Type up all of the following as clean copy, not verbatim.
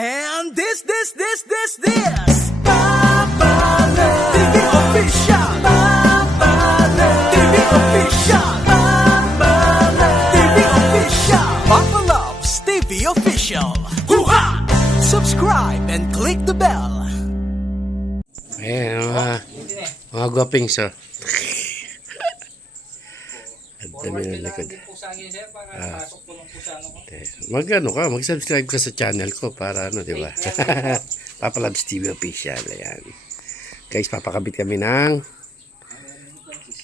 And this Papalove TV Official. Papalove TV Official. Papalove TV Official. Papalove's TV Official. Hoo-ha! Subscribe and click the bell. Ayan, mga guwapings, oh. Ang dami ng likod. Mag-subscribe ka sa channel ko para ano, di ba? Papalabs TV Official, ayan. Guys, papakabit kami ng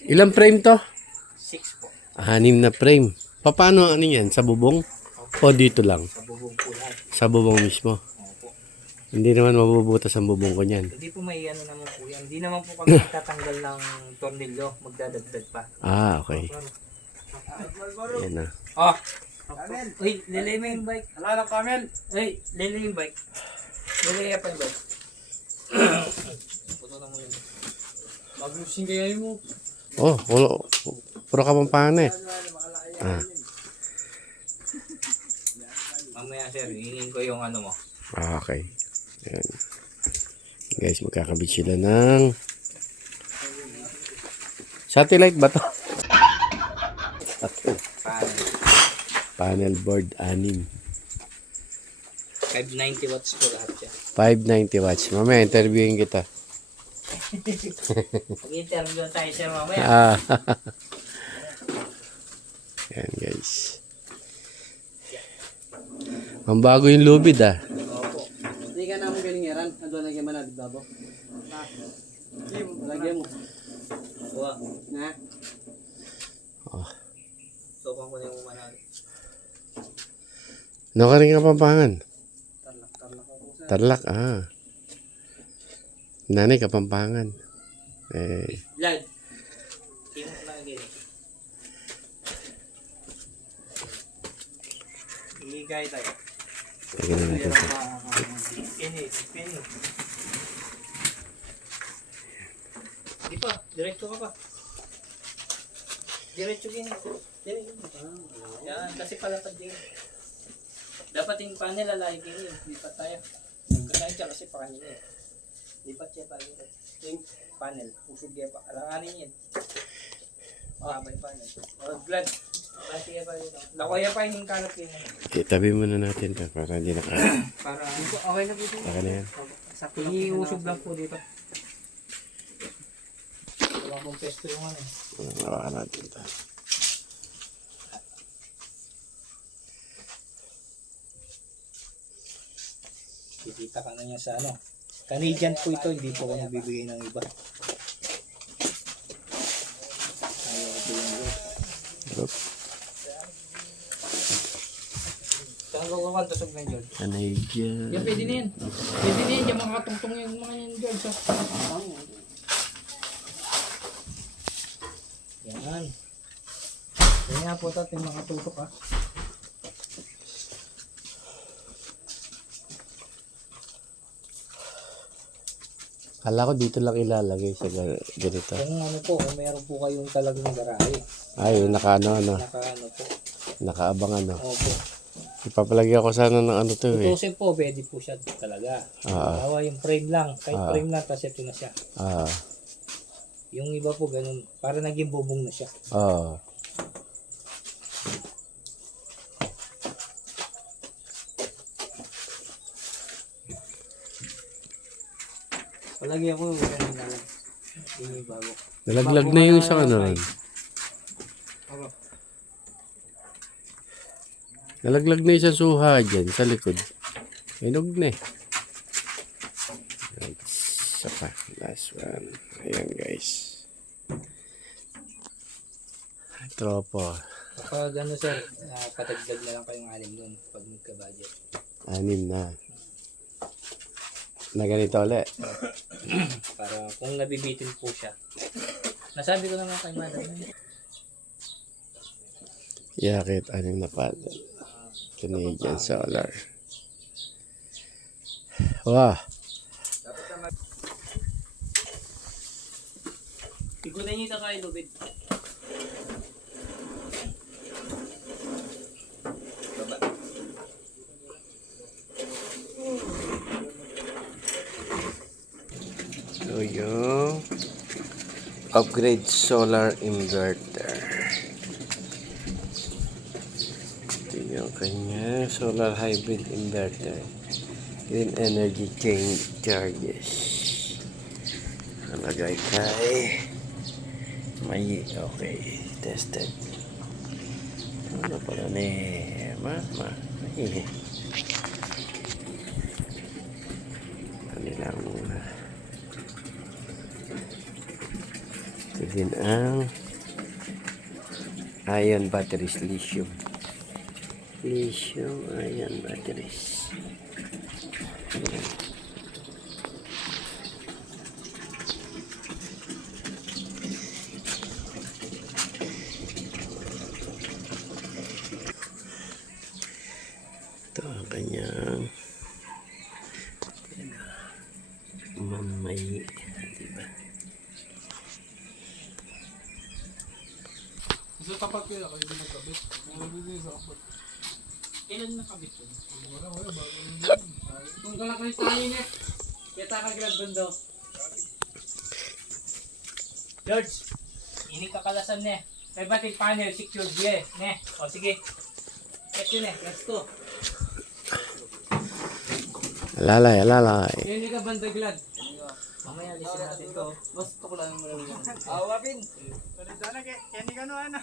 ilang frame to? 6 po. 6 na frame. Paano ano yan? Sa bubong? O dito lang? Sa bubong po lang. Sa bubong mismo? Opo. Hindi naman mabubutas ang bubong ko niyan. Hindi po may ano naman po yan. Hindi naman po kami tatanggal ng tornilyo. Magdadagdag pa. Ah, okay. Yan na. Oh! Uy, lilay mo yung bike. Wala lang Kamel. Uy, lilay yung bike. Lilay pa yung bike. Puto na mo yun. Maglusin kaya mo. Oh, puro Kapampangan eh. Ah, Mamaya sir, hingin ko yung ano mo. okay. Ayan. Guys, magkakabit sila ng satellite ba to? Panel board 6. 590 watts po lahat siya. 590 watts. Mamaya, interviewin kita. Mag-interview tayo siya mamaya. Ah. Ayan, guys. Ang bago yung lubid, ah. Opo. Hindi ka naman galingeran. Ando lagyan mo na, babo. Lagyan mo. Wow. Na. Oh. So, kung ko na yung manalo. Ano ka rin Kapampangan? Tarlak ako sa. Tarlac, ah. Nanay Kapampangan. Eh, Vlad. Tingnan ko lang again. Iligay tayo. lagyan na natin ito. Pini. Di pa, diretso ka pa. Diretso gini. Yan, kasi palapad din. Dapat yung panel lalay gini. Lipat tayo. Kaya siya kasi pa kanina eh. Lipat siya pa dito. Yung panel, usog niya pa. Alanganin yan. Makaba yung panel. Blood. Lati pa dito. Lakoya pa yung kalat yun. Itabi muna natin ito para hindi Para okay na po dito. Saka na yan. Sakto iniusog lang po dito. Wala pong pesto yung ano. Hawakan natin ito. Kikita ka na niya sa ano. Canadian po ito, hindi po ako nagbibigay ng iba. Ayaw ko yung iba. Yup. Saan ko tusog na yun, George? Canadian. Yan, pwede na yan. Pwede na yan, yung mga katungtong yung mga yan, George. Yan. Yan nga po ito, yung mga tutok ha. Kala ko dito lang ilalagay sa ganito. Kung ano po, kung meron po kayong talagang garahe. Ay, nakaano, Naka ano po. nakaabang ano. Opo. Ipapalagyan ko sana ng ano to eh. Tutusin po, pwede po siya talaga. Hawa yung frame lang. Kahit frame lang, tapos ito na siya. Ah, Yung iba po ganun. Para naging bubong na siya. oh. Palagi ako yung ganun na lang. Yung bago. Nalaglag na yung isang ano ron. Nalaglag na isang suha dyan sa likod. Inog na eh. Right. Isa pa. Last one. Ayan guys. Tropo. Kapag ano sir, patagdag na lang kayong 6 doon pag magka-budget. 6 na. Na ganito ulit. Para kung nabibitin po siya. Nasabi ko naman kay madam. Yakit 6 na paddle. Canadian Solar. Wow. Igunan niyo na kayo, Lubid. Baba. upgrade solar inverter. Ito yung kanya solar hybrid inverter. Green energy charges. Nalagay kay may okay. Tested. Ano pala ni mama? Kanilang ito din ang ion batteries, lithium ion batteries. Ito ang kanyang mamay, diba? Sa tapat ko yan, kayo din nagkabit. Nalagay sa kapot. Kailan nakabit yun? Wala, bago nang kung kalak na tayo niya. Kita ka grab bando. George, ini kakalasan ne. May batil panel, secure diye. Ne, o sige. Check yun eh, let's go. Alalay. Yan yung ka banda glad. Mamaya lisin natin to. Mas tukulan mo lang yan. Awapin. Yan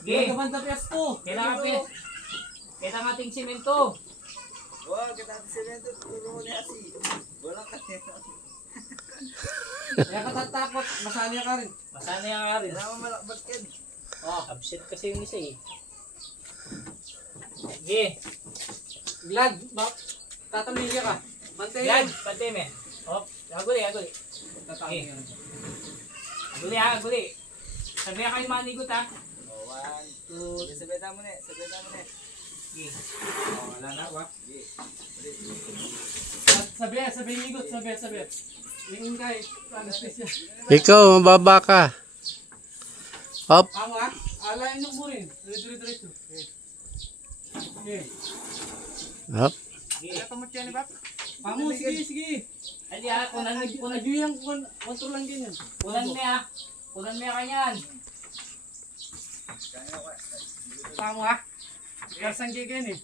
Sige, ka banda pesto. kailangan pes. Kailangan ating simento. Kaya ka tatakot, masanya ka rin. Masana yung arin. Oh, Absent kasi yung isa eh. Sige, glad, tatamilya ka. Mantay yan, yan. pante me. Hop, aguli. Tatamilya ka. Aguli. Sabihan kayo manigot ha. Sige. Wala na ba? Sabi ligot, sabi. Yung kay, anesthesia. Ikaw, mababa ka. Hop. Amo ah, alayin yung burin. Diretso. Okay. Hop. Sige. Amo, sige. Hindi ha, kunan Nagyuyang kontrol lang din yan. me ha. Kunan me kanyan. Amo ah. Kasang gigan eh.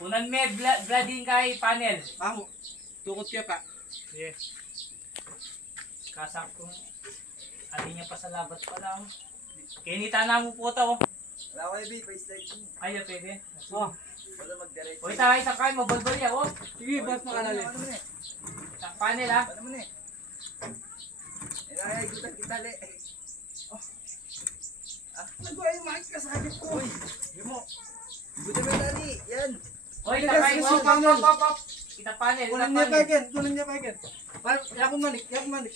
Kunan me blading kay panel. Amo, tukot ka pa. Yes. Kasakto. Adi niya pa sa labat pa lang. Kinita na mo po to. Ay, pwede. Oh, O ita kayo, mabalbal ya, oh. sige, bas makalali. Sa panel ha. O ita kayo, hop. Kita panel, kita Kunan niya panel. pa again. Yakong malik.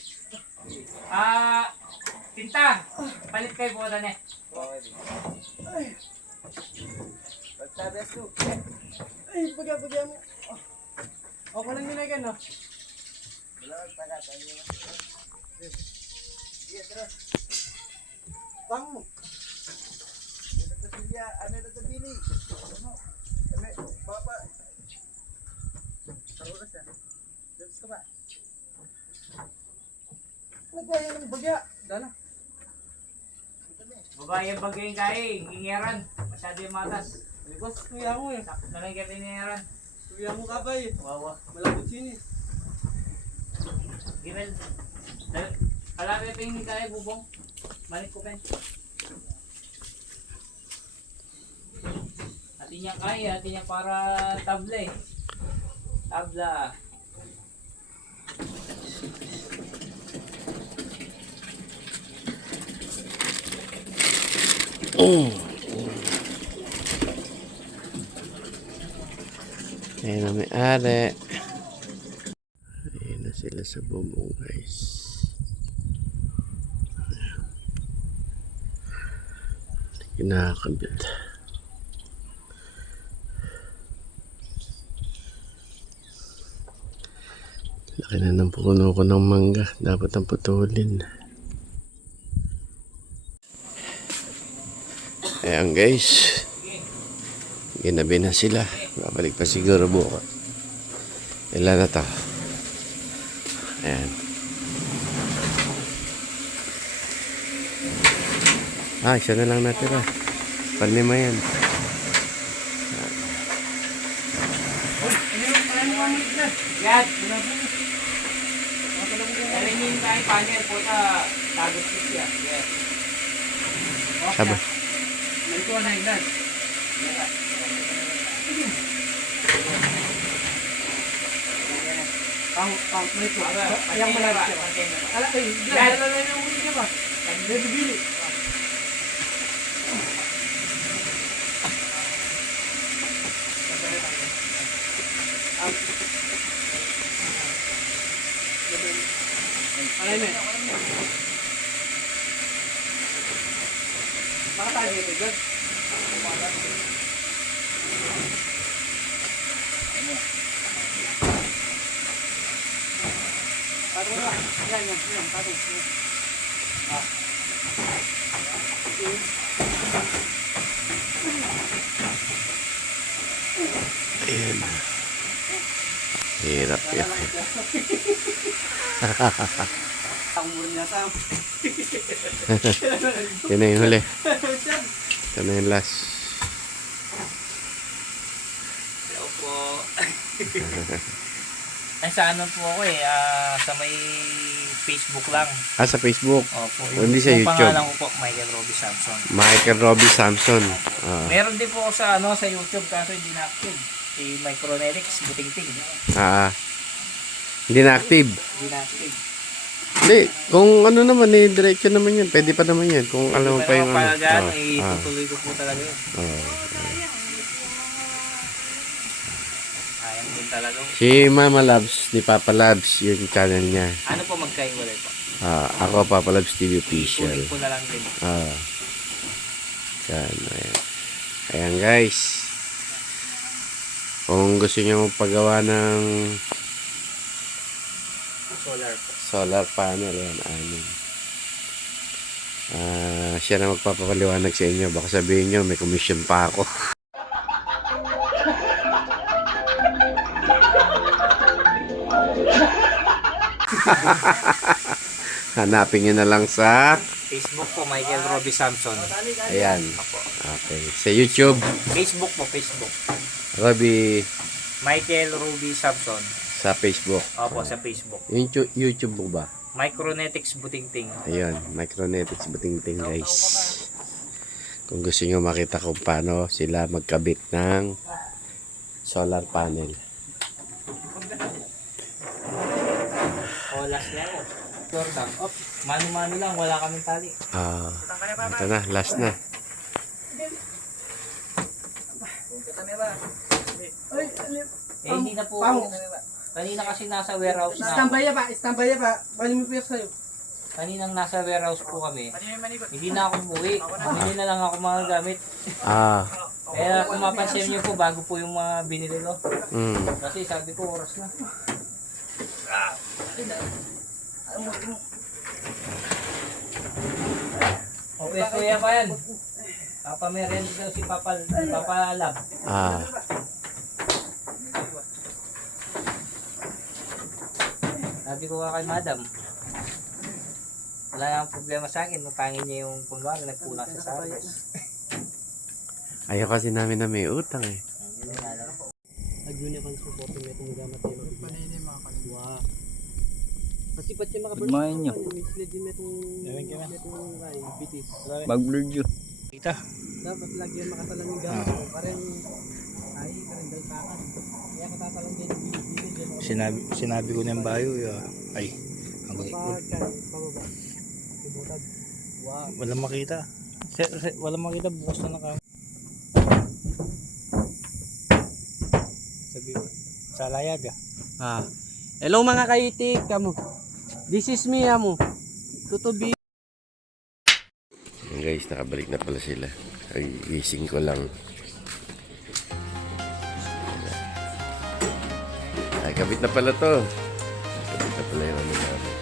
Pinta. Palit kayo po na eh. Ay, bagya mo. Oh, kunan niya na again, no? Bang mo. Nagbayan ng bagya. Dala. Babae ang bagay kayo, ingeran. Masyado yung matas. Boss, kuya mo eh. Nalagay ka ingeran. Kuya mo ka ba eh. Wawa. Malapot sinis. Givel. Kalapit pa yung kayo, bubong. Balik ko pen. Atin niya kaya, atin niya para tabla eh. Tabla. Ayan na may-ari. Ayan na sila sa bubong, guys. Kinakabit. Laki na ng puno ko ng mangga. Dapat ang putulin. Ayan, guys. Ginabi na sila. Babalik pa siguro bukas. Ilan na to? Ayan. Isa na lang natira. Panlima yan. Yan. Narinig tayo panel po sa tagot siya. Yes. Saba. May ito na iglan. May ito. Ayang malapit siya. Ala, iglan. Ala na yung muli niya ba? Bibili. Alay na. Baka tayo dito, Gad. Patong na. Yan. Patong. Ayan. Hirap yan. Ang mura niya sa Yan na yung huli. Ito na yung last. Hello po. Ay, sa ano po ako sa may Facebook lang. Sa Facebook. Opo. Hindi sa YouTube. Pangalan ko po, Michael Robbie Samson. Michael Robbie Samson. Meron din po ako sa YouTube kaso hindi na active. Si Micronetics Butingting. Hindi na active. Hindi na active. Hindi. Kung ano naman diretso naman yan. Pwede pa naman yan. Kung alam mo pa yung ano. Itutuloy ko po talaga yun. Sayang din talaga. Si Mama Labs, ni Papa Labs, yung channel niya. Ano po magkaiwalay po? Ako, Papa Labs TV Official. Tuloy ko na lang din. Yan, ayan. Ayan guys. Kung gusto niyo magpagawa ng solar panel, yan, siya na magpapaliwanag sa inyo. Baka sabihin nyo, may commission pa ako. Hanapin nyo na lang sa Facebook po, Michael Robbie Samson. ayan. Okay. Sa YouTube, Facebook po, Facebook. Robbie Michael Robbie Samson. sa Facebook. Opo, sa Facebook. Yung YouTube mo ba? Micronetics Butingting. Ayun, Micronetics Butingting guys. Kung gusto nyo makita kung paano sila magkabit ng solar panel. Last na ako. Jordan. Mano-mano lang, wala kaming tali. Ito na, last na. Hindi na po. Kanina kasi nasa warehouse na. Standby pa. Bali mo po sa'yo. Kaninang nasa warehouse po kami. Hindi na ako umuwi. Bumili na lang ako mga gamit. Kaya kung mapansin niyo po, bago po yung mga binili ko. Kasi sabi ko, oras na. Okay, kuya pa yan. Papamerend daw si Papa Lab. Sabi ko kay Madam, wala nang problema sa akin. Mapangin niya yung kunwari, nagpuna sa Sardes. Ayaw kasi namin na may utang eh. Nag-yun yung support ng itong gamat tayo. Panini mga kalwa. Kasi ba't yung mga Kumain nyo. mislead din itong bitis. Mag-blurred yun. Kita. Dapat lagi yung makatalang yung gamat. Parang ay, karang dalsakan. Kaya katatalang din yung bitis. Sinabi ko ng bayo, ay, Pababa. Ibutad. Wow. walang makita. Walang makita, bukas na naka. Sabi mo, sa layag Hello mga kaitik, kamo. This is me, amo. Tutubi. Ayan guys, nakabalik na pala sila. Ay, gising ko lang. Ay, kabit na pala to. Kabit na pala yung ano namin.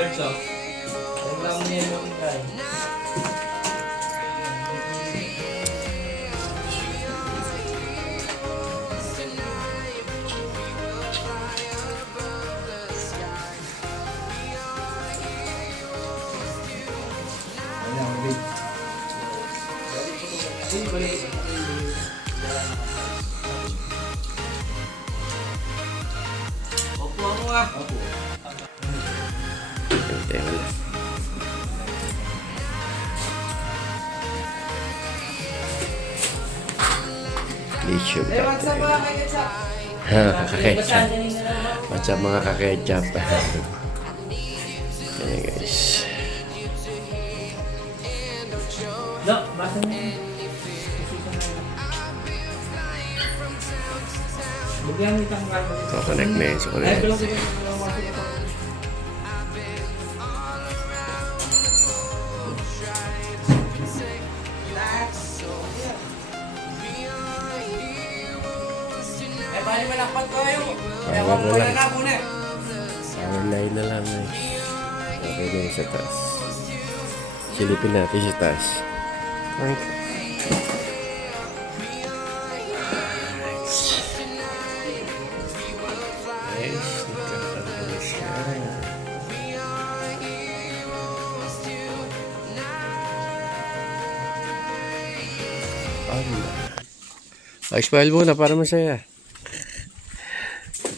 Verso. Yan lang niya yung guy. Opo ako nga. Hintay mo lang. Lechon What's up pate. mga kagitsa? Kaketchup. What's up mga kaketchup? Ayan guys. No, basa na yun. Bigyan mo itang kaya. Connect na yun. So, Ay, connect. pero sige. Masig ito. Eh, bali malakpat tayo. Power Ewan ko na lang. na muna. Power line na lang eh. Okay na yun sa taas. Silipin natin sa taas. Oink. Nice. Nagkakaroon na siya. Smile muna para masaya.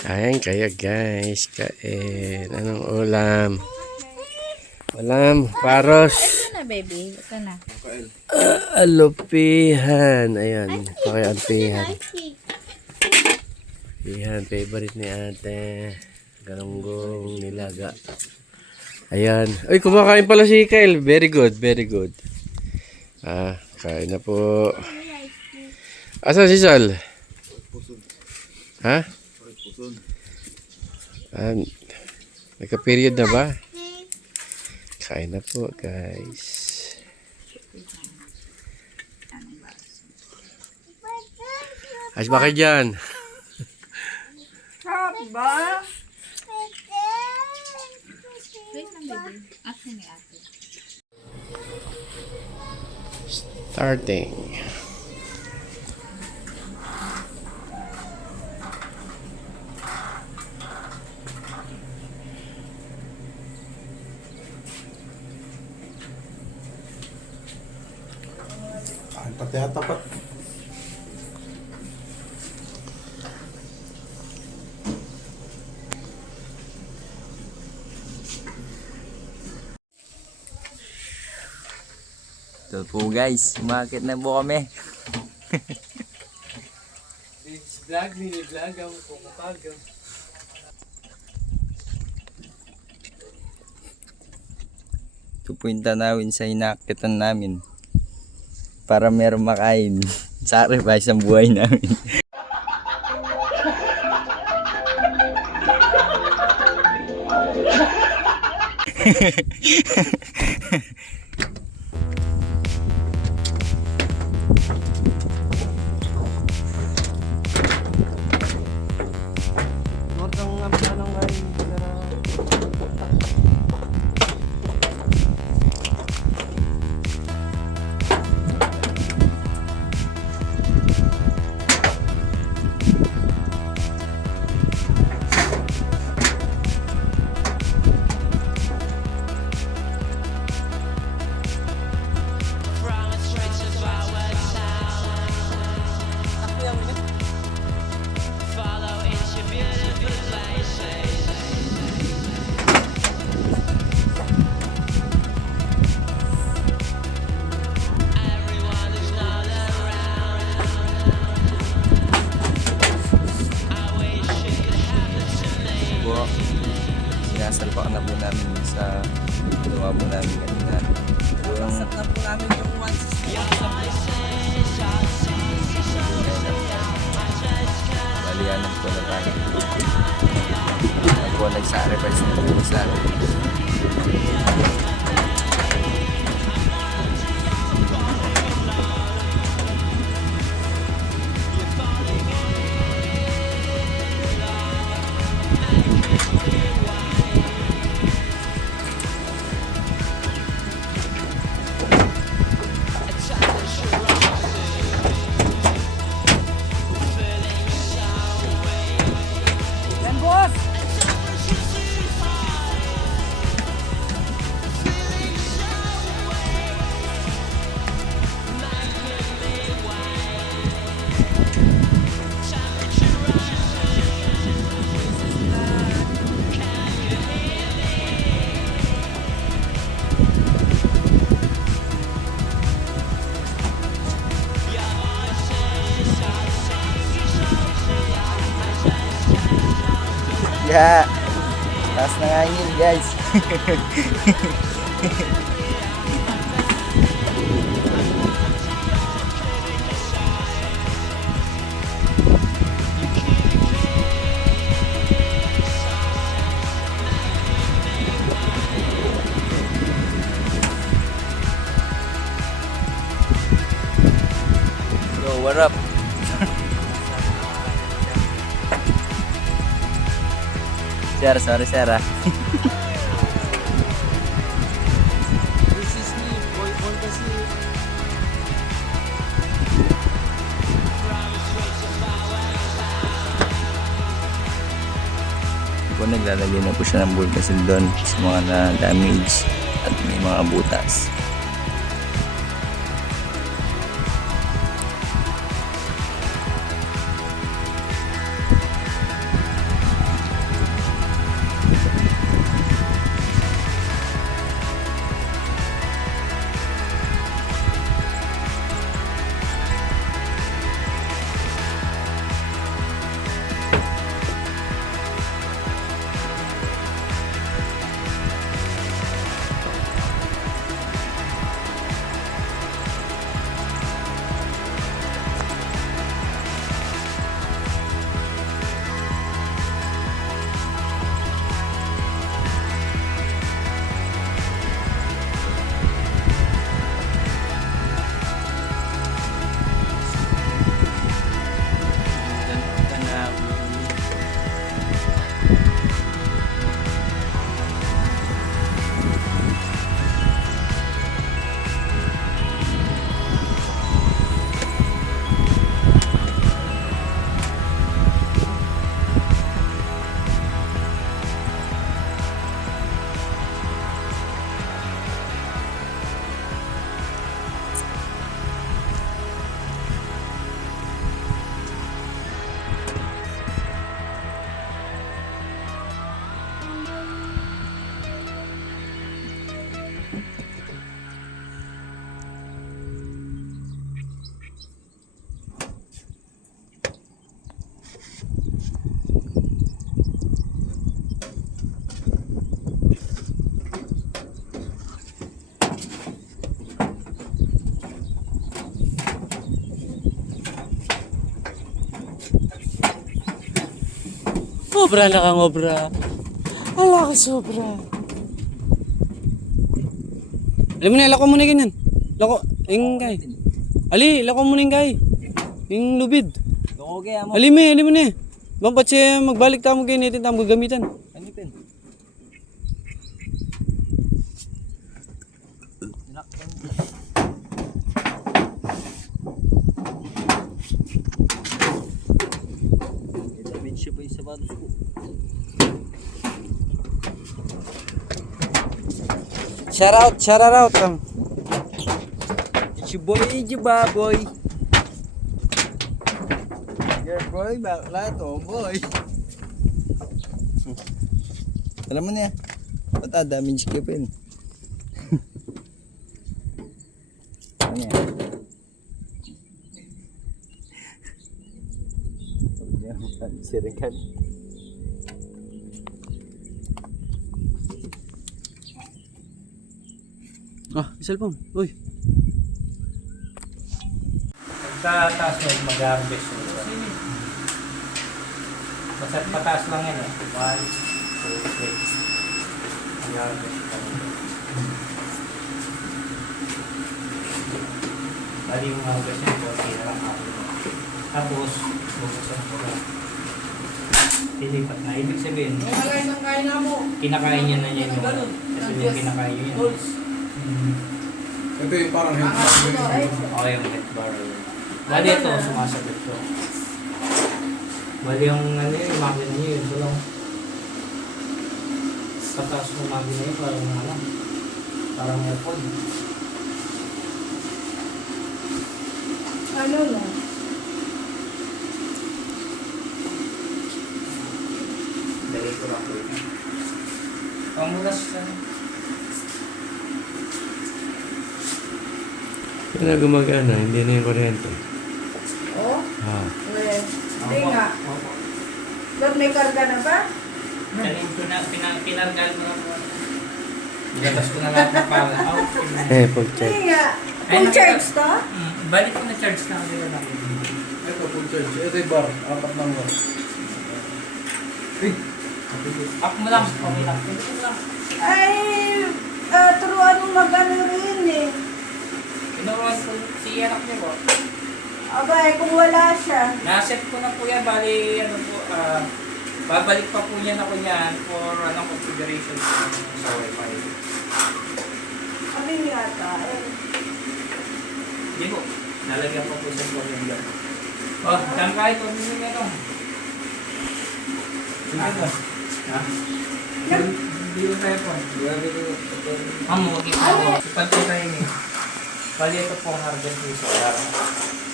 Kain kaya guys. Kain. Anong ulam? Ulam. Paros. Ito na, baby. Ito na. Alupihan. Ayan. Pakiampihan. Pihan. Favorite ni ate. Galunggong nilaga. Ayan. Ay, kumakain pala si Kyle. Very good. Very good. Kain na po. Asa si Sal? Ha? Nagka-period na ba? Kain na po, guys. Ayos ba kayo dyan? Wait lang, baby. Akin ni ate. Starting. Kain pati at tapat. Ito po guys, umakit na po kami. Mini-vlog ang pumapag. Pupunta namin sa inakitan namin para meron makain. Sacrifice ang buhay namin. Po, sinasalpak na po namin sa ginawa po namin kanina. Yung na po namin yung 160. balianan po na tayo. Ako nag-sacrifice na po sa akin. Yeah. Taas na nga yun, guys. Yo, what up? Sir, sorry sir ah. This is me, boy kasi. Po naglalagay na po siya ng bulkasil doon sa mga na-damage at may mga butas. Sobra na kang obra. Ala ka sobra. Alam mo na, lako mo na ganyan. Lako, yung kay. Ali, lako mo na yung kay. Yung lubid. Okay, amo. Ali mo na. Ba't siya magbalik tamo kayo natin tamo gagamitan. Anipin. Damage siya pa yung sapatos ko. Shout out. It's your boy, boy. Your boy, bakla to, boy. Alam mo na yan. Ba't damage ka pa yun? Ano yan? Sirikan. Cellphone. Uy. Sa taas mo, mag-harvest mo. Basta pataas lang yan eh. 1, 2, 3. Mag-harvest ka. Bali yung harvest mo, kaya lang ako. Tapos, buksan ko lang. Pilipat na. Ibig sabihin, kinakain niya na niya yung kasi yung kinakain niya yan. Ito yung parang head Oo, yung head bar. Bali ito, sumasagot to. Bali yung ano yung makina niya yun. So lang, pataas ng makina yun, parang aircon. Ano na? Dali ko lang po. Pamulas siya. Yan na gumagana, hindi na yung kuryente. Oh? Ah. Hindi nga. Ba't may karga na ba? Pinargal mo na po. Nilabas ko na lahat ng para. Full check. Hindi nga. Full charge to? Balik ko na charge na nila namin. Ito, full charge. Ito yung bar. Apat lang bar. Up mo lang. Okay lang. Pwede ko lang. Ay, turuan mo mag-ano rin eh. Pinuruan ko si anak niyo po. Abay, kung wala siya. Naset ko na po yan. Bali, ano po, babalik pa po niyan ako niyan for configuration sa Wi-Fi. Sabi niya ata. Hindi po. Nalagyan pa po sa program dyan. Oh, saan kahit o hindi meron. Ha? Hindi yung telephone. Ang mugit ako. Ipag ko tayo eh. Bali ito po ang harvest ni Solar.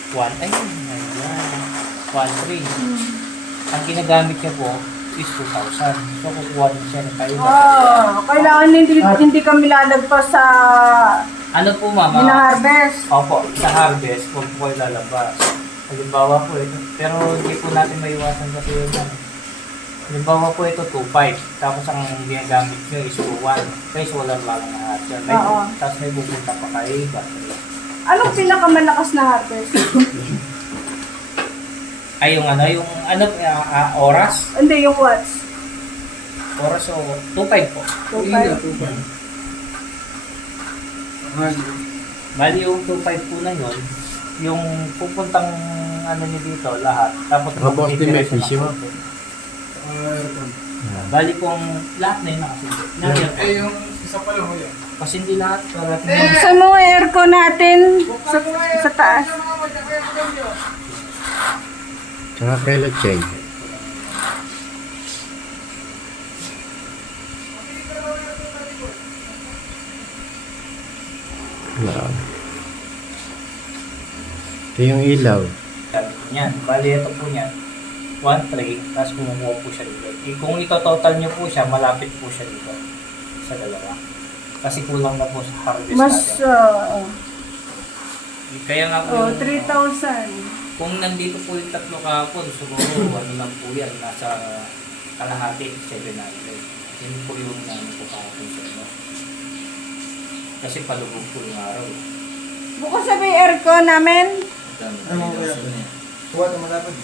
1, ay, 1.3. Ang ginagamit niya po is 2,000. So, kukuha din siya na tayo. Kailangan hindi kami lalagpas sa Ano po, mama? hina-harvest. Opo, sa harvest, huwag po kayo lalabas. Halimbawa po ito, pero hindi po natin maiwasan kasi yun. Halimbawa po ito, 2.5. Tapos ang ginagamit nyo is 2.1. Guys, walang lalang na lahat yan. Oo. Tapos may pupunta pa kayo, battery. Anong pinakamalakas na harvest? Ay, yung oras? Hindi, yung watts. Oras o 2.5 po. 2.5. Bali yung 2.5 po na yun, yung pupuntang ano niyo dito, lahat. Tapos Tapos mag-iteration may ng konti. Bali kung lahat na yun nakasindi. Eh, yung isa pa lang, kuya. Kasi hindi lahat. Para Sa mga aircon natin sa taas. Tsaka kailan check. Wow. Ito yung ilaw. yan. Bali ito po niyan. 1.3, tapos kumukuha po siya dito. Kung ito-total niyo po siya, malapit po siya dito. Sa dalawa. Kasi kulang na po sa harvest Mas, natin. Kaya nga po, 3,000. kung nandito po yung tatlo kahapon, siguro ano lang po yan, nasa kalahati, 700. Yan po yung ano po kahapon sa inyo. Kasi palubog po yung araw. Bukas sa may aircon namin. Ano mo kaya? Huwag na malapad.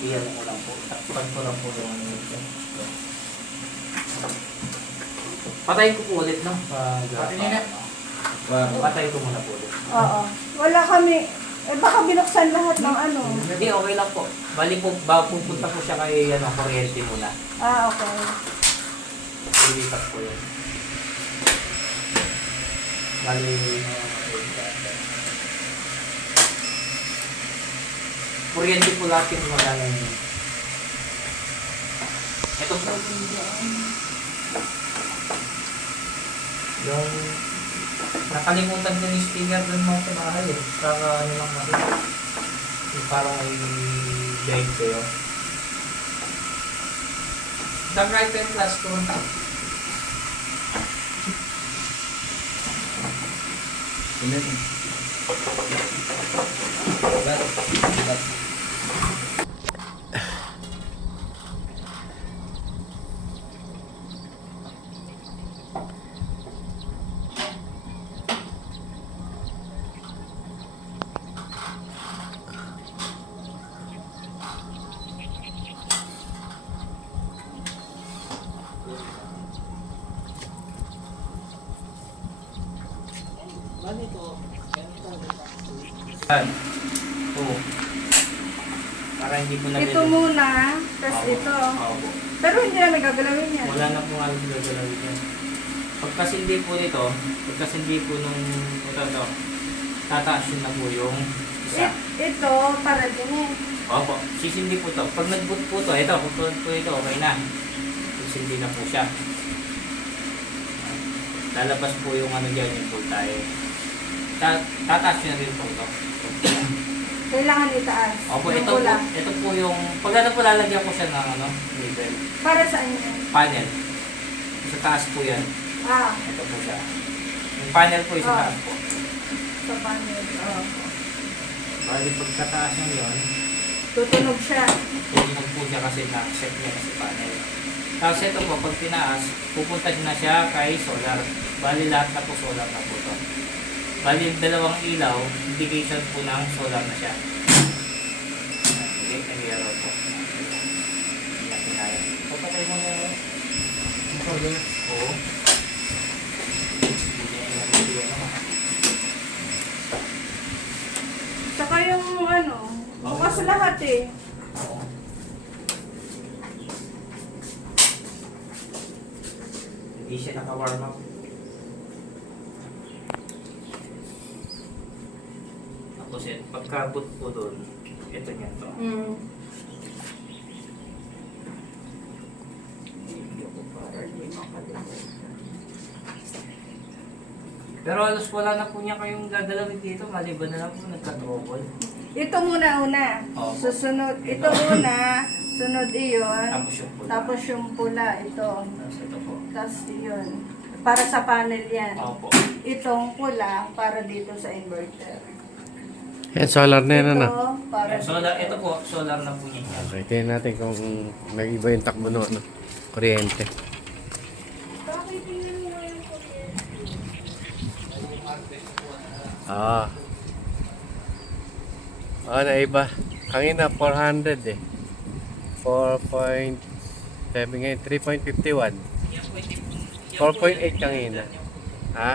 Iyan ko lang po. Takpan ko lang po yung ano nito. Patayin ko po ulit, no? Patayin ko muna po ulit. Oo. Wala kami. Baka binuksan lahat ng ano. Hindi, okay lang po. Bali po, pupunta po siya kay kuryente muna. Okay. Ilipat po yun. Bali, kuryente po lahat yung wala na yun. Ito po. Yung nakalimutan ko yung sticker dun mga sa bahay eh. Saka ano lang natin. Yung parang may guide kayo. Sa right and plus ko. Yan. Ito. Para hindi po na Ito muna. Tapos ito. Opo. Pero hindi namin gagalawin yan. Wala na pong alam gagalawin yan. Pagkasindi po nito, pagkasindi po nung ito, tataas yun na po yung isa. Ito, para din eh. Opo, sisindi po to. Pag nag-boot po to, ito, kung po ito, okay na. Sisindi na po siya. Lalabas po yung ano dyan, yung full tayo. Tataas yun rin po ito. Kailangan itaas. Opo, Yung ito pula. po, ito po yung, pag ano po lalagyan ko siya ng label, Para saan yan? panel. Sa taas po yan. Ito po siya. Yung panel po yung sa taas po. Sa panel. Bali pagkataas nyo yun, Tutunog siya. Tutunog po siya kasi na-set niya kasi panel. Tapos ito po, pag tinaas, pupunta na siya kay solar. Bali lahat na po solar na po to. Bali yung dalawang ilaw, indication po ng solar na siya. Okay, nag-iaraw po. Hindi natin kaya. Papatay mo na yun. Oo. Tsaka yung ano, bukas lahat eh. Hindi siya naka-warm up. Tapos yun, pagkabot po doon, ito niya to. Mm. Pero halos wala na po niya kayong gagalawin dito, maliban na lang po nagka-trouble. Ito muna. Opo. Susunod. Ito una, sunod iyon. Tapos yung pula. Tapos yung pula, ito. Tapos ito po. Tapos iyon. Para sa panel yan. Opo. Itong pula, para dito sa inverter. Yan, solar na yan, ano? Ito, para Solar, dito. ito po, solar na po niya. Okay, tingnan natin kung nag-iba yung takbo no, ano, kuryente. Bakit tingnan mo yung Ah. Ah, naiba. Kanina 400 eh. 4.7 ngayon, 3.51. 4.8 kanina. Ha?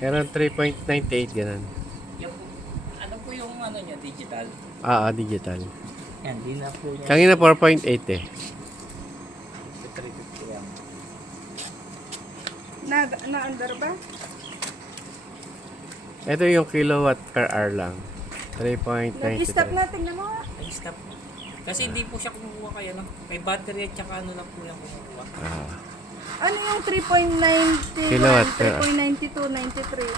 Meron 3.98 ganun. Yung, ano po yung ano niya, digital? Digital. Yan, di na po niya. Kanina 4.8 eh. 350 yan. Na-under ba? Ito yung kilowatt per hour lang. Nag-stop 3.93. natin na mga. Nag-stop. Kasi hindi po siya kumukuha kayo, no? May battery at saka ano lang po yung kumukuha. Ano yung 3.91, Kilowatt per 3.92, 93?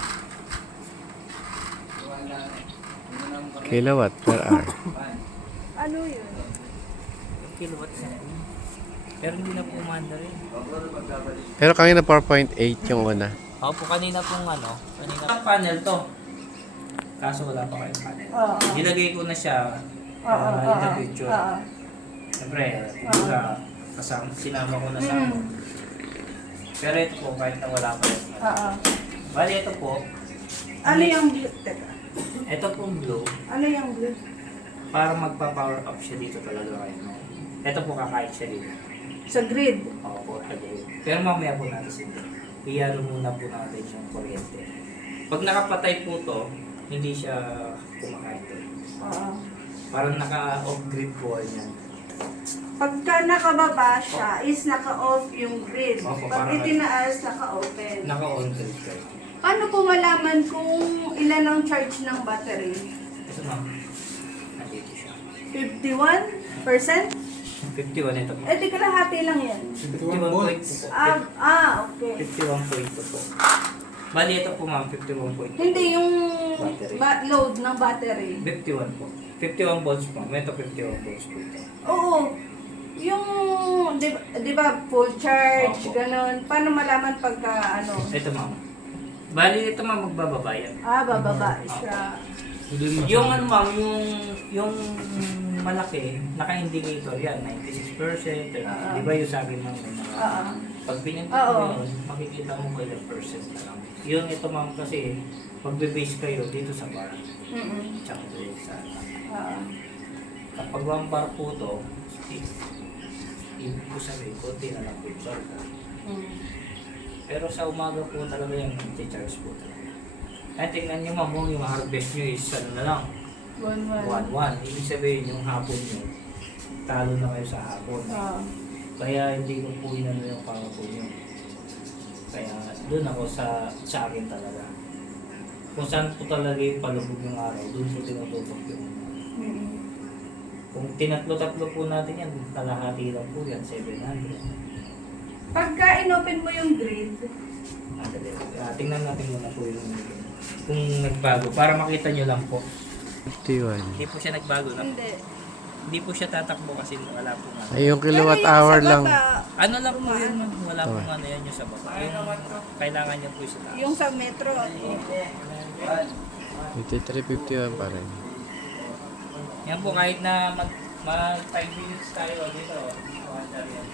Kilowatt per hour. Ano yun? Yung kilowatt sa pero hindi na po umanda rin. Pero kanina 4.8 yung una. Opo, kanina pong ano, kanina ang panel to. Kaso wala pa kayong panel. Oo. Nilagay ko na siya in the future. Siyempre, kasama, sinama ko na sa ako. Pero ito po, kahit na wala pa rin. Bali, ito po. Ano yung blue? Teka. Ito pong blue, Ano yung blue? para magpa-power up siya dito talaga kayo. Ito po kakain siya dito. Sa grid. Opo, agree. Pero mamaya po natin sila. Iyalo muna po natin yung kuryente. Pag nakapatay po to, hindi siya kumakain to. Oo. Parang naka-off-grid po yan. Pagka nakababa siya, is naka-off yung grid. Opo, Pag parang- itinaas, naka-open. Naka-on-grid kayo. Paano po malaman kung ilan ang charge ng battery? Ito na. Nandito siya. 51%? 51 ito po. Eh, di kalahati lang yan. 51 points po. Okay. 51.2 po. Bali ito po ma'am, 51.2. Hindi, yung Battery. load ng battery. 51 po. 51 volts po. Ito 51 volts po ito. Oo. Yung, di ba, full charge, Opo. ganun. Paano malaman pagka, ano? Ito ma'am. Bali ito ma'am, magbababa yan. Bababa siya. Yung ano ma'am, yung malaki, naka-indicator yan, 96%. Di ba yung sabi mo, pag pinindot mo yun, makikita mo kung ilang percent na lang. Yung ito ma'am kasi, magbe-base kayo dito sa bar. Tsaka doon sa kapag 1 bar po to, ibig ko sabihin, konti na lang po yung charge. Pero sa umaga po talaga yung charge po talaga. Ay, tingnan nyo ma'am, yung harvest nyo is ano na lang, 1-1. Ibig sabihin yung hapon nyo, talo na kayo sa hapon. Kaya hindi ko po inano yung kahapon nyo. Kaya doon ako sa akin talaga. Kung saan po talaga yung palubog yung araw, doon po tinututok yung kung tinatlo-tatlo po natin yan, kalahati lang po yan, 700. Pagka inopen mo yung grid, Tingnan natin muna po yung kung nagbago, para makita nyo lang po. 51. Hindi po siya nagbago, no? Hindi po siya tatakbo kasi wala po nga. Ay, yung kilowatt hour lang. Ano lang po yun, man. Wala po nga na yan yung sa baba. Yung kailangan niya po sa taas. yung sa metro, Ito 350 yan pa rin. Yan po, kahit na mag 5 minutes tayo dito, makasar yan.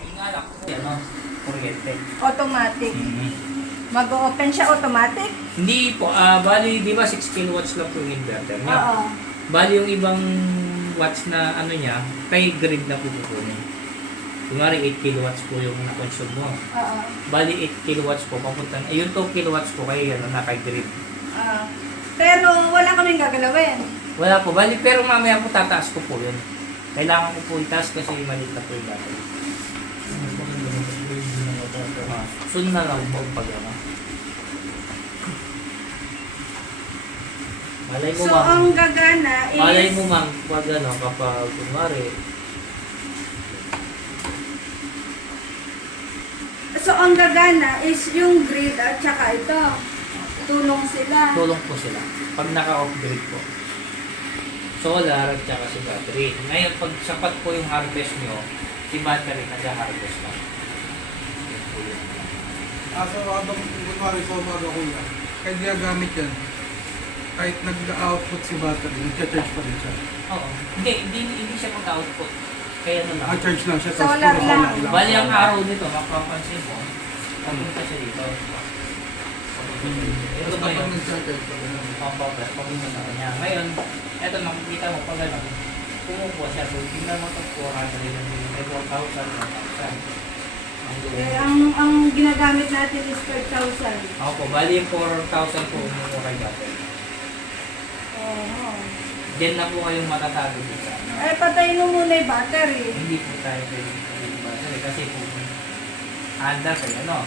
Yun nga lang, ano, kuryente. Automatic. Mag-open siya automatic? Hindi po, bali, di ba 6 kilowatts lang po yung inverter niya? Oo. Bali yung ibang watts na ano niya, kay grid na po kukunin. Kunwari 8 kilowatts po yung na-consume mo. Oo. Bali 8 kilowatts po, papunta, yung 2 kilowatts po kay ano, na kay grid. Pero wala kaming gagalawin. Wala po, bali, pero mamaya po tataas ko po yun. Kailangan ko po itaas kasi maliit na po yung battery. Sunod na lang po pag ano. Malay mo So, ma'am, ang gagana malay is... mo ma'am, pag ano, kapag kunwari, So, ang gagana is yung grid at saka ito. Tulong sila. tulong po sila. Pag naka-off grid po. Solar at saka si battery. Ngayon, pag sapat po yung harvest nyo, si battery nag-harvest lang. Yun po yun. So habang kunwari sa umaga kuya, kahit gagamit yan, kahit nag-output si battery, nag-charge pa rin siya. Oo. Hindi siya mag-output. Kaya ano lang. Charge lang siya. Solar puro lang. Bali ang araw nito, mapapansin mo, papunta siya dito. Ito Tapos ba kapag yun? nag-charge pa rin. Papunta sa kanya. Ngayon, ito makikita mo pag ano, kumukuha siya. So, tingnan mo ito, 400 lang din. May 4,000, 1,000. ang ginagamit natin is 4,000. Ako po, bali yung 4,000 po umuha kay battery. Oo. Diyan na po kayong matatago dito. Eh, patayin mo muna yung battery. Hindi po tayo pwede yung battery kasi po, under kayo, ano?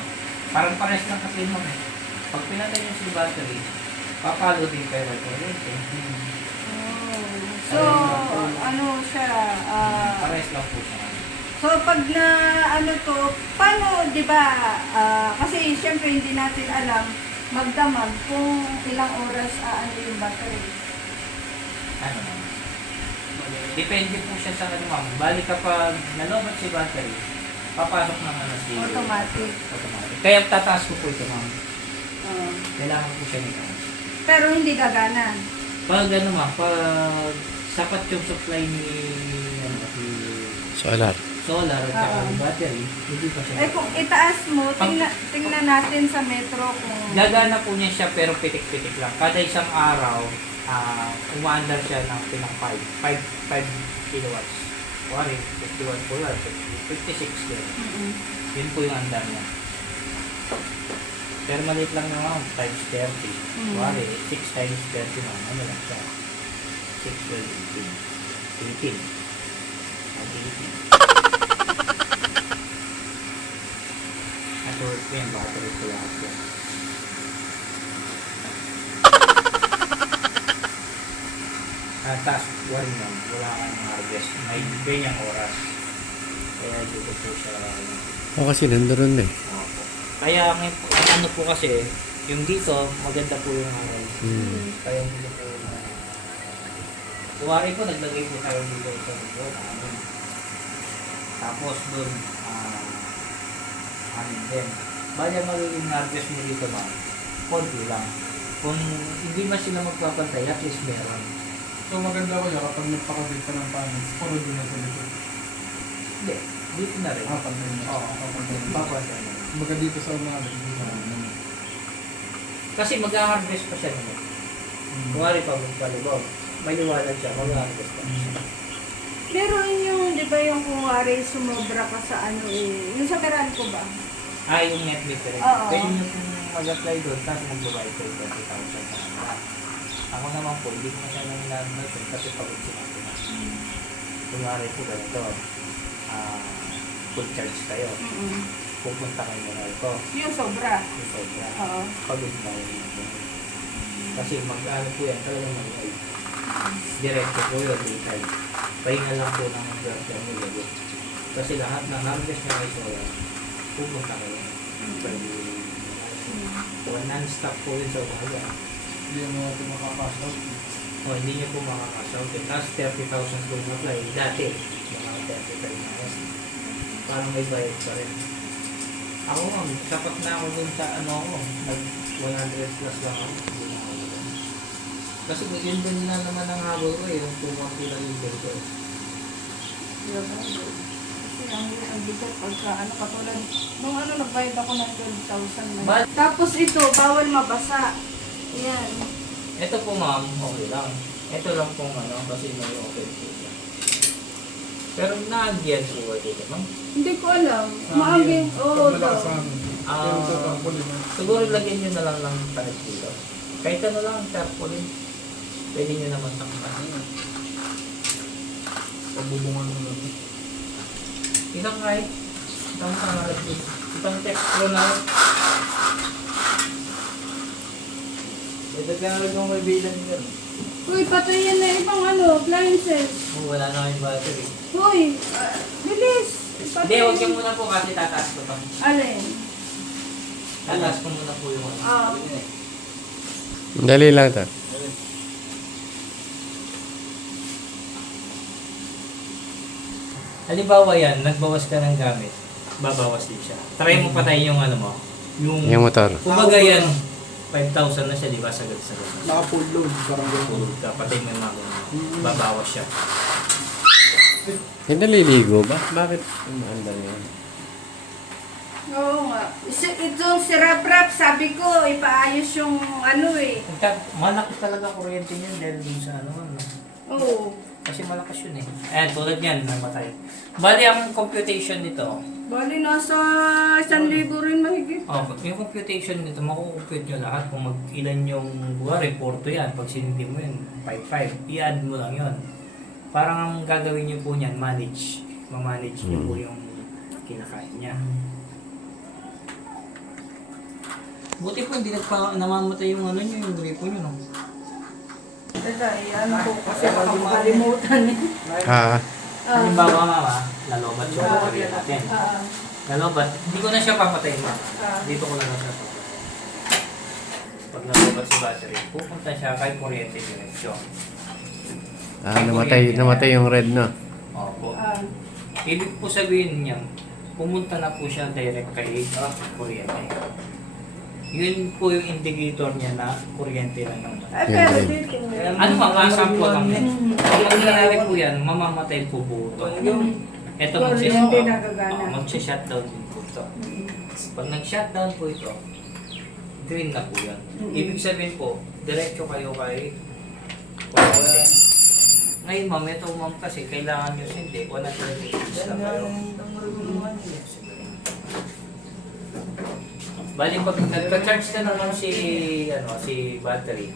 Parang pares lang kasi mo eh. Pag pinatay nyo si battery, papalo din kayo ng kuryente. So, ano siya, Pares lang po siya. so pag na ano to, paano, di ba, kasi syempre hindi natin alam magdamag kung ilang oras ano yung battery. Ano naman? Depende po siya sa ano ma'am. Bali kapag nalobat si battery, papasok naman na si Automatic. automatic. Kaya tataas ko po ito ma'am. Oo. Kailangan po siya nito. Pero hindi gagana. Pag ano ma'am, pag sapat yung supply ni ano, ni Solar. solar at saka ni battery, hindi pa siya. Eh kung itaas mo, tingnan natin sa metro kung... Gagana po niya siya pero pitik-pitik lang. Kada isang araw, umaandar siya ng pinang 5 kilowatts. Kuwari, 51 po lang, 56 din. Yun po yung andar niya. Pero maliit lang naman, times 30. Kuwari, 6 times 30 naman, ano lang siya? 6, 12, 18. 18. At work ko yung battery ko lahat yan. Task 1 lang, wala kang harvest. May ganyang oras. Kaya dito po siya. O kasi nandoon eh. Opo. Kaya ngayon po, ang ano po kasi, yung dito, maganda po yung araw. Kaya dito po, kuwari po, naglagay po tayo dito sa likod. Tapos doon, din. Bali ang magiging harvest mo dito ma'am, konti lang. Kung hindi man sila magpapantay, at least meron. So maganda ko niya kapag nagpakabit ka ng panels, puro doon na sa likod. Hindi, dito na rin. Pantay na. Oo, papantay na. Kumbaga dito sa umaga. Kasi mag-harvest pa siya naman. Kuwari pa magpalibog, may liwanag siya, mag-harvest pa siya. Meron yung, di ba yung kuwari sumobra ka sa ano eh, yung sa Meralco ba? Yung net metering. Oo. Pwede nyo pong mag-apply doon, tapos mag-provide kayo 20,000 sa kanila. Ako naman po, hindi ko masyadong nilalaman kasi pagod sinabi na. Kunwari po ganito, full charge kayo. Pupunta kayo ng Meralco. Yung sobra. Yung sobra. Oo. Pagod na yun. Kasi mag-ano po yan, talagang mag-live. Diretso po yun, detail. Pahinga lang po ng mag-garden nyo. Kasi lahat ng harvest na kayo solar, pupunta kayo. Pwede non-stop po yun sa umaga. Hindi mo natin makakash out. Hindi nyo po makakasaw. Tapos 30,000 po na-apply. Dati, mga 35 na. Parang may bayad pa rin. Ako sapat na ako dun sa ano ako. Nag 100 plus lang ako. Kasi yun din na naman ang habol ko eh, yung 2.1 lang yung ko eh. Kasi ang bigat pagka ano katulad, nung ano nagbayad ako ng 12,000 na. Ba- Tapos ito, bawal mabasa. Yan. Ito po ma'am, okay lang. Ito lang pong ano, kasi may okay po siya. Pero nag-yan po ba dito ma'am? Hindi ko alam. Maaging, oo daw. Siguro lagyan nyo na lang ng tanig dito. Kahit ano lang, tarpaulin. Pwede nyo naman takpan. Pabubungan mo lang. Isang kahit, isang pangalag dito. Isang textro na lang. Ito kaya lang yung may bilang nyo. Uy, patay yan na ibang ano, appliances. Oh, wala na yung battery. Uy, bilis. Hindi, huwag yung muna po kasi tataas ko pa. Alin? Tataas ko muna po yung ano. Ah. Dali lang to. Halimbawa yan, nagbawas ka ng gamit. Babawas din siya. Try mo patayin yung ano mo. Yung motor. Kumbaga yan, 5,000 na siya, di ba? Sagad-sagad na siya. Naka-full load, parang gano'n. Tulog ka, patay mo yung mga ganun. Babawas siya. Hindi naliligo ba? Bakit? Umaandar yan. Oo nga. Itong si Rap-Rap, sabi ko, ipaayos yung ano eh. In fact, malaki talaga kuryente niyan dahil dun sa ano. Oo. Kasi malakas yun eh. Ayan, tulad yan, namatay. Bali, ang computation nito, Bali, nasa 1,000 rin mahigit. yung computation nito, makukompute nyo lahat kung ilan yung reporto yan. Pag sinindi mo yun, 5-5, i-add mo lang yun. Parang ang gagawin nyo po niyan, manage. Ma-manage nyo po yung kinakain niya. Buti po hindi namamatay yung ano nyo, yung gripo nyo, no? Teka, ano ko kasi baka makalimutan eh. Ah, Halimbawa mama, lalobat yung kuryente natin. Ah, Lalobat, hindi ko na siya papatayin ma. Dito ko na lang siya papatayin. Pag nalobat si battery, pupunta siya kay kuryente diretso. namatay yung red no. Opo. ah. Ibig po sabihin niya, pumunta na po siya direct kay kuryente. Yun po yung indicator niya na kuryente na naman. Ay, pero dito. Ano mga sample lang yan? Pag nangyayari po yan, mamamatay po po ito. Ito Kuryente nagagana. magsha-shutdown din po ito. Pag nag-shutdown po ito, green na po yan. Ibig sabihin po, diretso kayo kay kuryente. Ngayon ma'am, ito ma'am kasi kailangan nyo hindi, 130 lang kayo. Bali pag nagka-charge na naman si battery,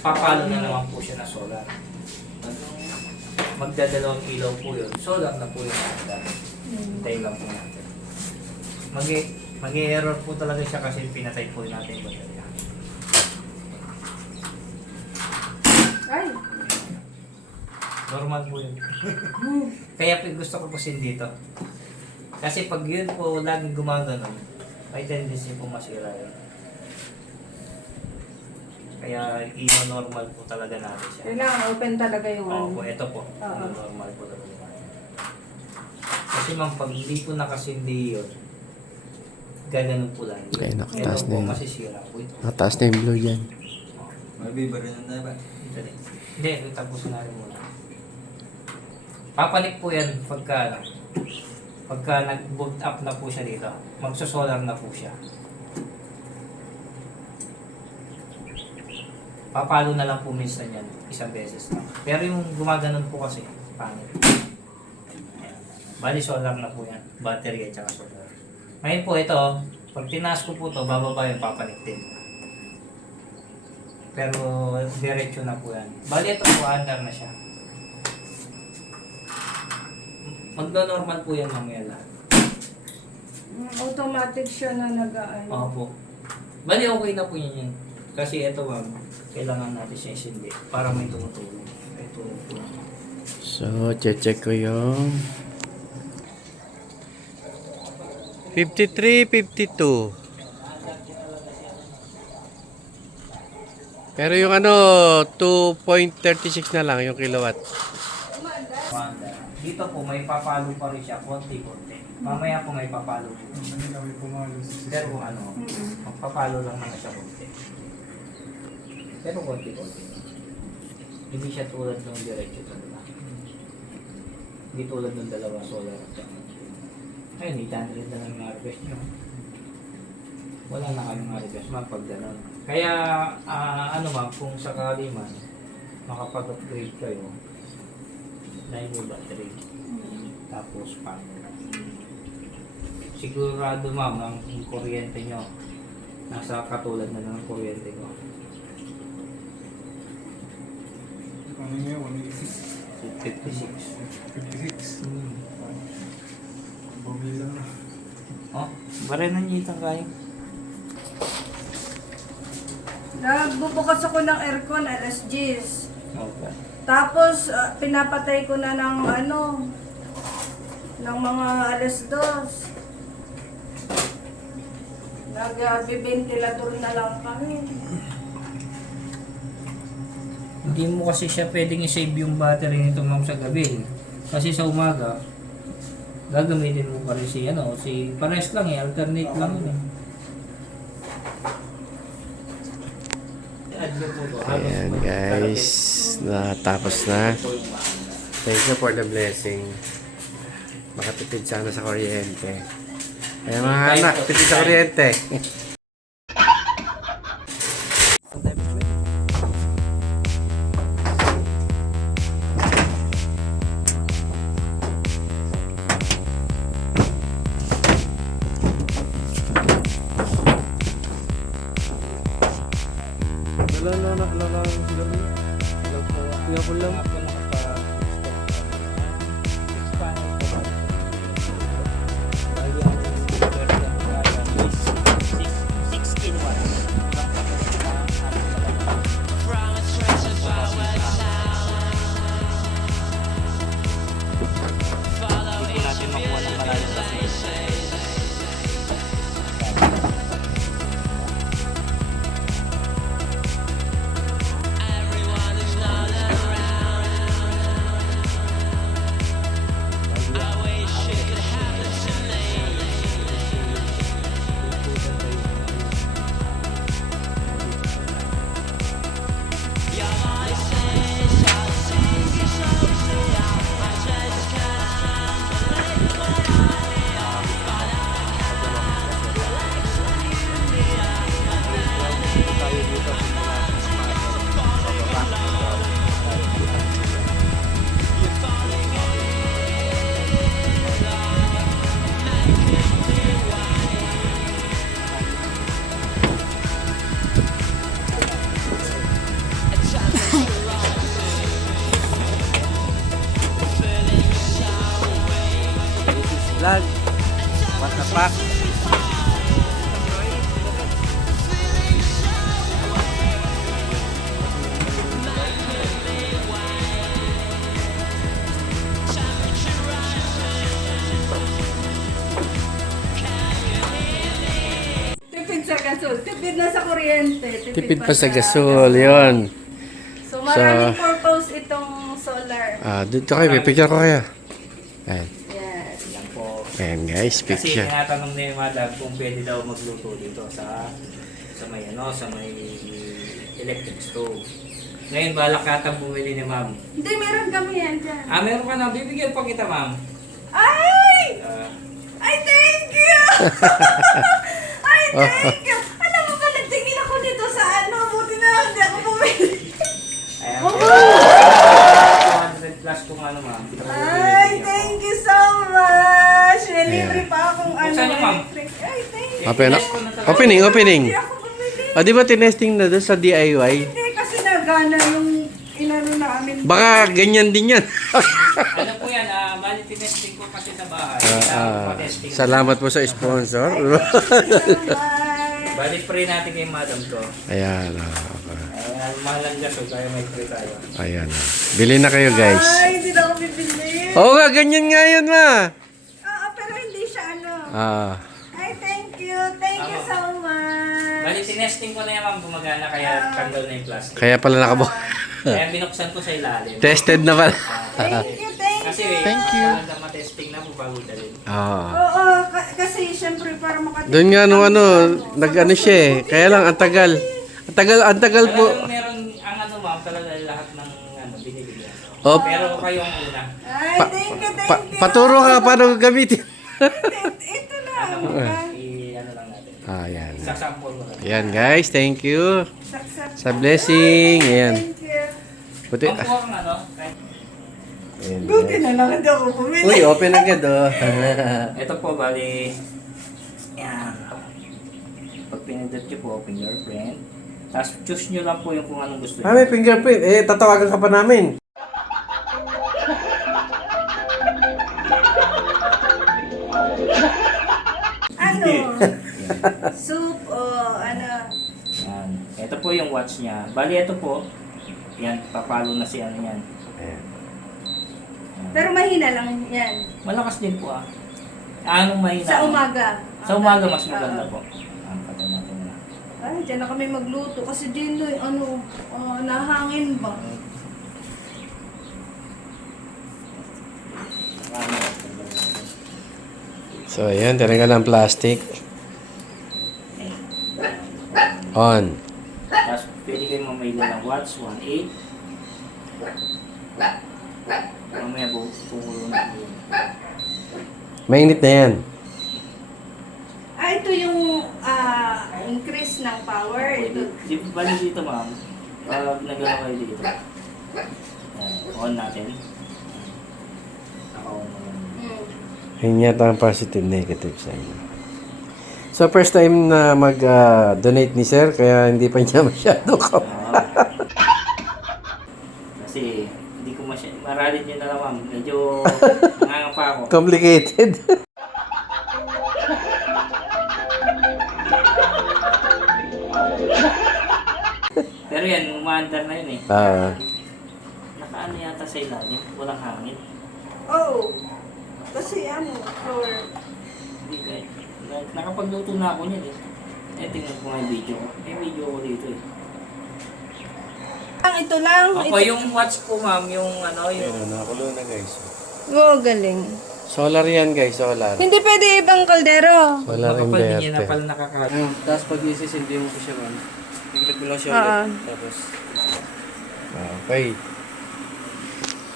papalo na naman po siya na solar. Magdadalawang ilaw po yun. Solar na po yung handa. Hintayin lang po natin. Mag-error po talaga siya kasi pinatay po natin yung battery. Ay, Normal po yun. Kaya gusto ko po dito. Kasi pag yun po laging gumagano, may tendency po masira yun. Kaya i-normal po talaga natin siya. kailangan open talaga yung ano. Opo, ito po. Oo. Normal po talaga natin. Kasi ma'am, pag hindi po nakasindi yun, gaganon po lang. Ay, nakataas Ito na po, yun. masisira po ito. Nakataas na yung blue dyan. Mabibarin na dapat. Hindi, tapos na rin muna. Papanik po yan pagka nag-boot up na po siya dito. Magsosolar na po siya. Papalo na lang po minsan yan, isang beses lang. Pero yung gumaganon po kasi, pangit. Ayan. Bali solar na po yan, battery at saka solar. Ngayon po ito, pag tinaas ko po ito, bababa yung papanik din. Pero diretso na po yan. Bali ito po, under na siya. Magno-normal po yan mamaya lahat. Automatic siya na nag-ano. Opo. Bali okay na po yan. Kasi ito ma'am, kailangan natin siya isindi para may tumutulong. Ito po. So, check ko yung 53, 52. Pero yung ano, 2.36 na lang yung kilowatt. Dito po may papalo pa rin siya, konti-konti. Mamaya po may papalo po. Pero kung ano, magpapalo lang naman siya konti. Pero konti-konti. Hindi siya tulad ng diretso talaga. Hindi tulad ng dalawa solar at saka. Ayun, 800 na lang yung request nyo. Wala na kayong request ma'am pag gano'n. Kaya, ano ma'am, kung sakali man, makapag-upgrade kayo, 9 yung battery. Tapos, panel. Sigurado ma'am, ang kuryente nyo, nasa katulad na ng kuryente ko. Ano nga, 186. 56. 56. Bumili lang na. Oh, bare na niya itang kayo. Nagbubukas ako ng aircon, alas 10. Okay. Tapos, pinapatay ko na ng ng mga alas 2. Nag-ventilador na lang kami. Hindi mo kasi siya pwedeng i-save yung battery nito ma'am sa gabi. Kasi sa umaga, gagamitin mo pa rin si pares lang alternate lang yun Ayan guys, natapos na. Thank you for the blessing. Makatipid sana sa kuryente. Ayan mga anak, tipid sa kuryente. Vlog. What the fuck? Tipid sa gasol. Tipid na sa kuryente. Tipid pa sa gasol, yun. So, maraming purpose itong solar. Dito kayo, may picture ko kaya. Ayan. Yes. Yan po. Ayan guys, Kasi picture. tinatanong ni Madam kung pwede daw magluto dito sa may electric stove. Ngayon balak katang bumili ni Ma'am. Hindi, meron kami yan dyan. Meron ka na, bibigyan pa kita Ma'am. Ay! Ah, Ay, thank you! Ay, thank you! Alam mo ba, nagtingin ako dito sa buti na lang hindi ako bumili. ayan. 200 plus kung ano Ma'am. Ay, thank you so much! May libre pa akong Buksan niyo, ma'am. electric. Ay, thank you. Open, opening. Hindi ako bumili. Di ba tinesting na doon sa DIY? Hindi, kasi nagana yung inano namin. Baka ganyan din yan. Ano po yan, bali tinesting ko kasi sa bahay. Pa-testing. Salamat po sa sponsor. Bye! Bali pre natin kay Madam to. Ayan. Mahal lang gas, kaya may pre tayo. Ayan. Bili na kayo guys. Ay, hindi na ako bibili. Oo nga, ganyan nga yun ma. Pero hindi siya Ah. Ay, thank you. Thank you so much. Bali tinesting ko na yan Ma'am, gumagana kaya tanggal na yung plastic. Kaya pala Kaya binuksan ko sa ilalim. Tested na pala. Thank you, thank Kasi you. maganda matesting na po bago dalhin. Oo, kasi syempre para makatipid. Doon nga nung nag-ano siya eh. Kaya lang, ang tagal. Ang tagal po. Talagang meron ang Ma'am, talaga lahat ng Op, Pero kayo ang una. Ay, thank you, thank you. paturo ka paano gagamitin. Ito lang. I-ano lang natin. Ayan. Sasampol ko lang. Ayan guys, thank you. Saksak. Sa blessing. Ayan. Thank you. Buti. Ang buwang ano, kahit Ayan, Buti guys. na lang hindi ako bumili. Uy, open agad oh. ito po, bali, yan. Pag pinindot nyo po, fingerprint. Tapos choose nyo lang po yung kung anong gusto Ah, may fingerprint. Eh, tatawagan ka pa namin. Ano? Soup o ano? Yan. Ito po yung watch niya. Bali, ito po. Yan, papalo na si ano yan. Ayan. Pero mahina lang yan. Malakas din po ah. Anong mahina? Sa umaga. Sa umaga mas maganda po. Patay natin na. Ay, dyan na kami magluto. Kasi din, ano, nahangin ba? So, ayan. Talaga ng plastic. On. Tapos pwede kayo mamaya ng watch, 1.8. Mamaya pukulo na po yun. Mainit na yan. Ah, ito yung increase ng power. Ito. Bali dito ma'am, pag nagano kayo dito, yan, on natin. Naka-on naman. Yun yata ang positive negative sa inyo. So, first time na mag-donate ni sir, kaya hindi pa niya masyado ka. Kasi hindi ko maralit nyo na lang ma'am, medyo nangangapa ako. Complicated. Pero yan, umaandar na yun eh. Nakaano yata sa ilalim, walang hangin. Oh. Kasi ano, floor. Hindi kahit, nakapagluto na ako niyan eh. Eh, tingnan ko nga yung video ko. May video ko dito eh. Ito lang. Ako yung watch ko ma'am, yung ano, yung... Nakakulo na guys. Oh, galing. Solar yan guys, solar. Hindi pwede ibang kaldero. Solar Kapal hindi niya na inverter. pala nakakahat. Tapos pag isisindi mo ko siya, ma'am. Tiglag mo lang siya Oo. ulit. Tapos, Okay.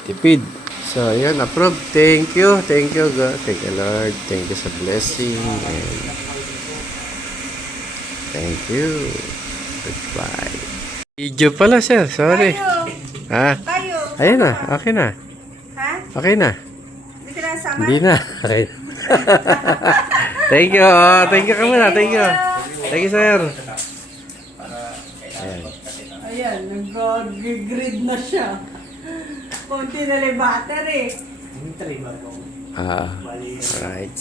Tipid. So, ayan, approve. Thank you. Thank you, God. Thank you, Lord. Thank you sa blessing. And thank you. Goodbye. Video pala, sir. Sorry. Kayo. Ha? Kayo. Ayun na. Okay na. Ha? Okay na. Hindi ka nasama? Hindi na. Okay. Thank you. Oh, thank you ka muna. Thank you. Thank you, sir. Ayan. Ayan, nag-grid na siya. Konti na lang battery. Right.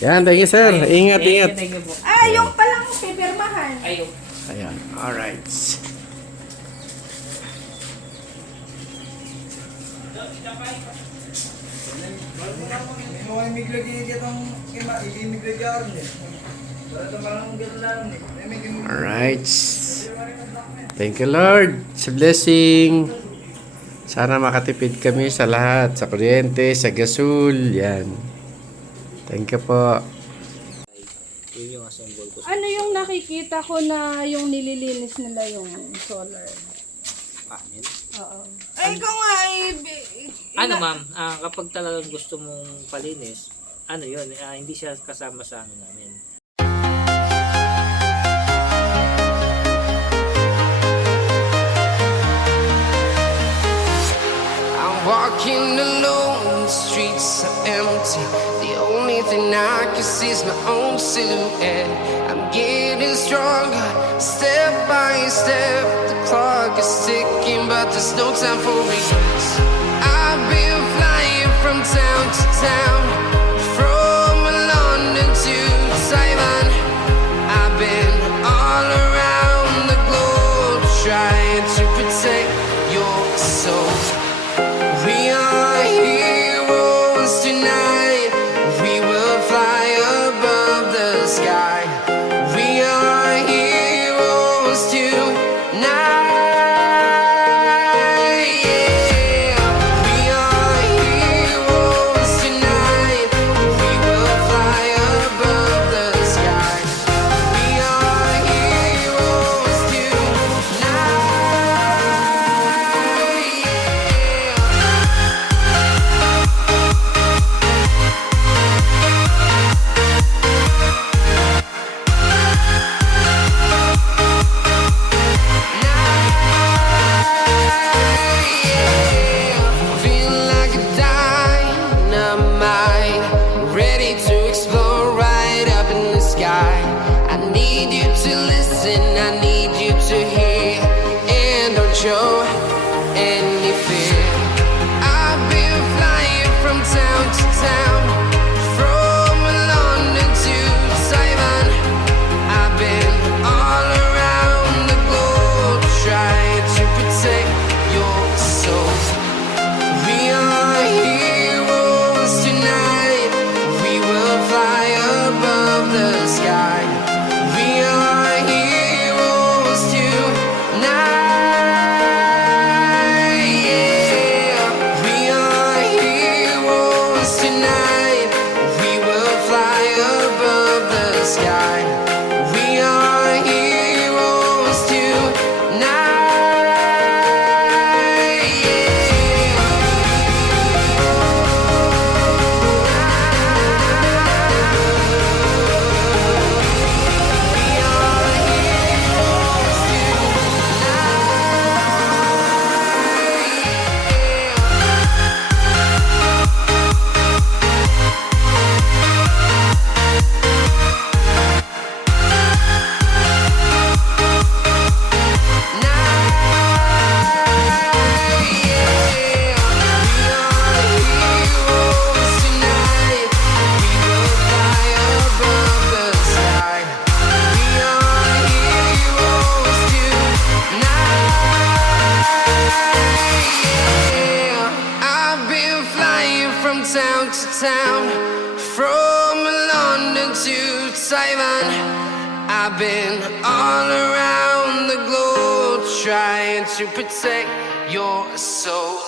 Yan, thank you, sir. Ingat, ingat. Thank you po. Ah, yung palang pipirmahan. Ayun. Ayan. Alright. may mga imiglag itong imiglag yaran niya. Para ito parang gano'n lang eh. Alright. Thank you, Lord, sa blessing. Sana makatipid kami sa lahat. Sa kuryente, sa gasol. Yan. Thank you po. Yun yung assemble ko. Ano yung nakikita ko na yung nililinis nila yung solar? Panel. Oo. Ay, ikaw nga, Ano ma'am, kapag talagang gusto mong palinis, ano yun, hindi siya kasama sa ano namin. I'm walking alone, the streets are empty. The only thing I can see is my own silhouette. I'm getting stronger, step by step. The clock is ticking, but there's no time for regrets. I've been flying from town to town, from London to Taiwan. I've been all around the globe, trying to protect your soul. We are heroes tonight. We will fly above the sky. We are heroes tonight. Yeah. We are heroes tonight. From London to Taiwan, I've been all around the globe trying to protect your soul.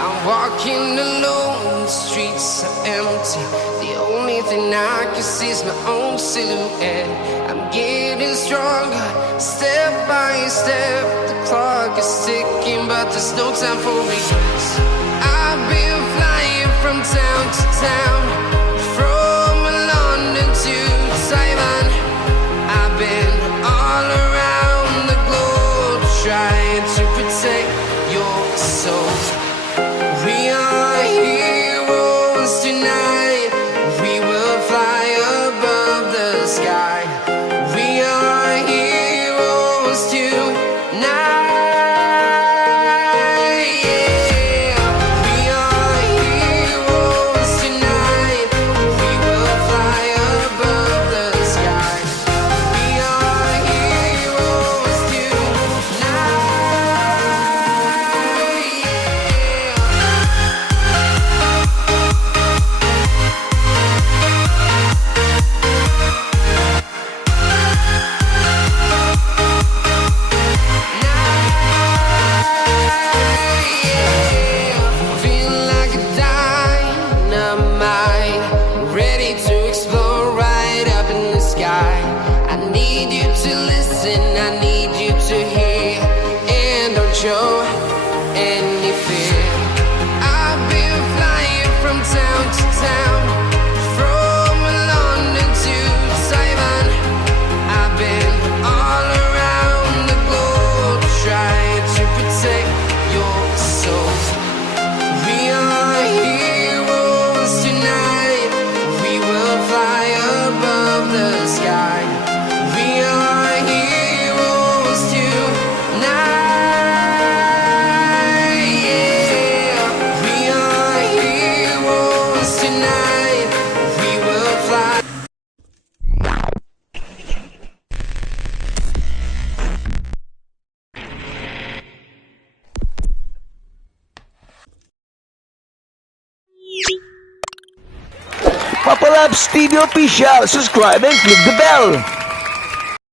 I'm walking alone, the streets are empty. The only thing I can see is my own silhouette. I'm getting stronger, step by step. The clock is ticking, but there's no time for regrets. I've been flying from town to town, from London to Taiwan. I've been all around the globe trying to protect your soul. We are heroes tonight. We will fly above the sky. We are heroes tonight. Yeah. We are heroes tonight. We will fly above the sky. We are heroes tonight. Feeling like a dynamite, ready to explode right up in the sky. I need you to listen, I need you to hear, and don't show any fear. I've been flying from town to town, from London to Taiwan. I've been all around the globe trying to protect your soul. We are heroes tonight. We will fly above the sky. We are heroes tonight. Yeah. We are heroes tonight. We will fly. Papa Labs TV Official. Subscribe and click the bell.